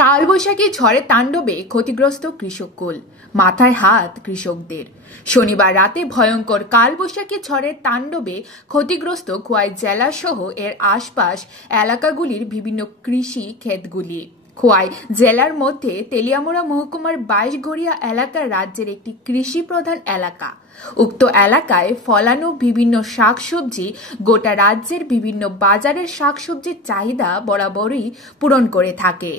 কালবৈশাখী ঝড়ে তাণ্ডবে ক্ষতিগ্রস্ত কৃষককুল, মাথায় হাত কৃষকদের। শনিবার রাতে ভয়ঙ্কর কালবৈশাখী ঝড়ের তাণ্ডবে ক্ষতিগ্রস্ত খোয়াই জেলা সহ এর আশপাশ এলাকাগুলির বিভিন্ন কৃষি ক্ষেতগুলি। খোয়াই জেলার মধ্যে তেলিয়ামুড়া মহকুমার 22 গড়িয়া এলাকা রাজ্যের একটি কৃষি প্রধান এলাকা। উক্ত এলাকায় ফলানো বিভিন্ন শাকসবজি গোটা রাজ্যের বিভিন্ন বাজারের শাকসবজির চাহিদা বরাবরই পূরণ করে থাকে।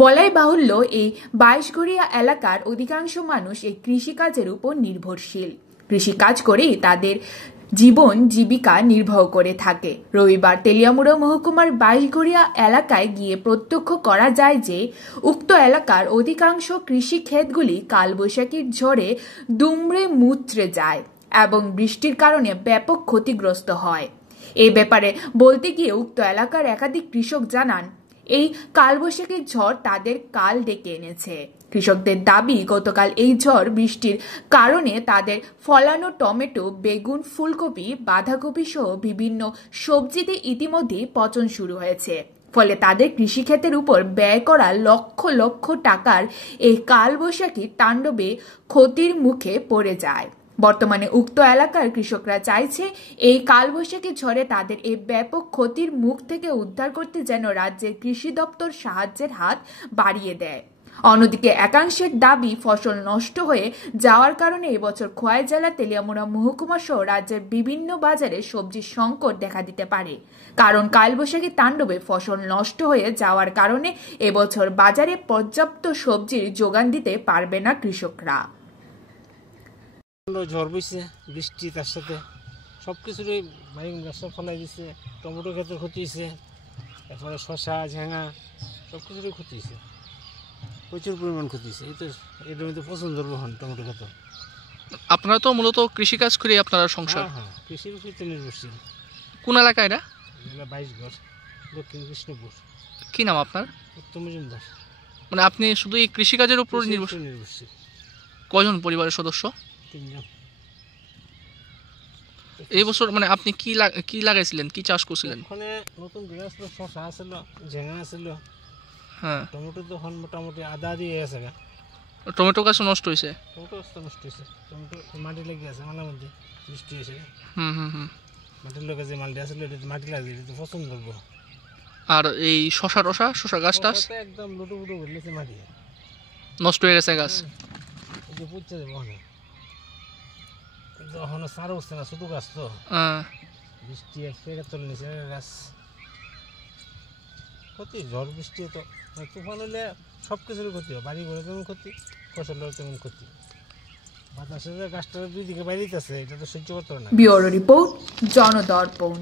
বলাই বাহুল্য, এই 22 গড়িয়া এলাকার অধিকাংশ মানুষ এই কৃষিকাজের উপর নির্ভরশীল। কৃষিকাজ করেই তাদের জীবন জীবিকা নির্বাহ করে থাকে। রবিবার তেলিয়ামুড়া মহকুমার 22 গড়িয়া এলাকায় গিয়ে প্রত্যক্ষ করা যায় যে উক্ত এলাকার অধিকাংশ কৃষি ক্ষেতগুলি কালবৈশাখীর ঝড়ে দুমড়ে মুচড়ে যায় এবং বৃষ্টির কারণে ব্যাপক ক্ষতিগ্রস্ত হয়। এ ব্যাপারে বলতে গিয়ে উক্ত এলাকার একাধিক কৃষক জানান, এই কালবৈশাখীর ঝড় তাদের কাল ডেকে এনেছে। কৃষকদের দাবি, গতকাল এই ঝড় বৃষ্টির কারণে তাদের ফলানো টমেটো, বেগুন, ফুলকপি, বাঁধাকপি সহ বিভিন্ন সবজিতে ইতিমধ্যেই পচন শুরু হয়েছে। ফলে তাদের কৃষিক্ষেতের উপর ব্যয় করা লক্ষ লক্ষ টাকার এই কালবৈশাখী তাণ্ডবে ক্ষতির মুখে পড়ে যায়। বর্তমানে উক্ত এলাকার কৃষকরা চাইছে এই কালবৈশাখী ঝড়ে তাদের এই ব্যাপক ক্ষতির মুখ থেকে উদ্ধার করতে যেন রাজ্যের কৃষি দপ্তর সাহায্যের হাত বাড়িয়ে দেয়। অন্যদিকে একাংশের দাবি, ফসল নষ্ট হয়ে যাওয়ার কারণে এবছর খোয়াই জেলা, তেলিয়ামুড়া মহকুমা সহ রাজ্যের বিভিন্ন বাজারে সবজির সংকট দেখা দিতে পারে। কারণ কালবৈশাখী তাণ্ডবে ফসল নষ্ট হয়ে যাওয়ার কারণে এবছর বাজারে পর্যাপ্ত সবজির যোগান দিতে পারবে না কৃষকরা। ঝড় বইছে, বৃষ্টি, তার সাথে সব কিছুরই গাছটা ফলাই দিচ্ছে। টমেটো ক্ষেতের ক্ষতি হয়েছে, তারপরে শশা, ঝাঙা সব কিছুরই ক্ষতি হয়েছে, প্রচুর পরিমাণ ক্ষতি হয়েছে। এই তো এটার মধ্যে পছন্দ করবো হন টমেটো ক্ষেত। আপনারা তো মূলত কৃষিকাজ করে আপনারা সংসার? হ্যাঁ, কৃষির উপর নির্ভরশীল। কোন এলাকা এটা? 22 ঘর, দক্ষিণ কৃষ্ণপুর। কি নাম আপনার? উত্তম মজুমদার। মানে আপনি শুধু এই কৃষিকাজের উপর নির্ভরশীল? কয়জন পরিবারের সদস্য? 3 জন। এই বছর মানে আপনি কি লাগাইছিলেন, কি চাষ করছিলেন? ওখানে নতুন গাছ ছিল, শশা ছিল, ঝাঙা ছিল। হ্যাঁ, টমেটো তো মোটামুটি আদা দিয়ে গেছে। টমেটো গাছ নষ্ট হয়েছে? টমেটো গাছ তো নষ্ট হয়েছে। টমেটো মাটি লেগে আছে, মালার মধ্যে বৃষ্টি হয়েছে। মাটির লোকে যে মালটি আসলে মাটি লাগছে, এটা তো পছন্দ করবো। আর এই শশা গাছ টাছ একদম লুটু পুটু ঘুরলেছে, মাটি নষ্ট হয়ে গেছে গাছ। পুচ্ছে দেবো এখনো সার উঠছে না, ছোট গাছ তো। বৃষ্টি একসাথে চলে নিছে গাছ। ক্ষতি, ঝড় বৃষ্টি তো তুফান হলে সব কিছুর ক্ষতি হয়। বাড়ি ঘরে যেমন ক্ষতি, ফসলের তেমন ক্ষতি। বাতাসে গাছটা দুই দিকে বাইরে আছে, এটা তো সহ্য করতে পারে না। Bureau report, জনদর্পণ।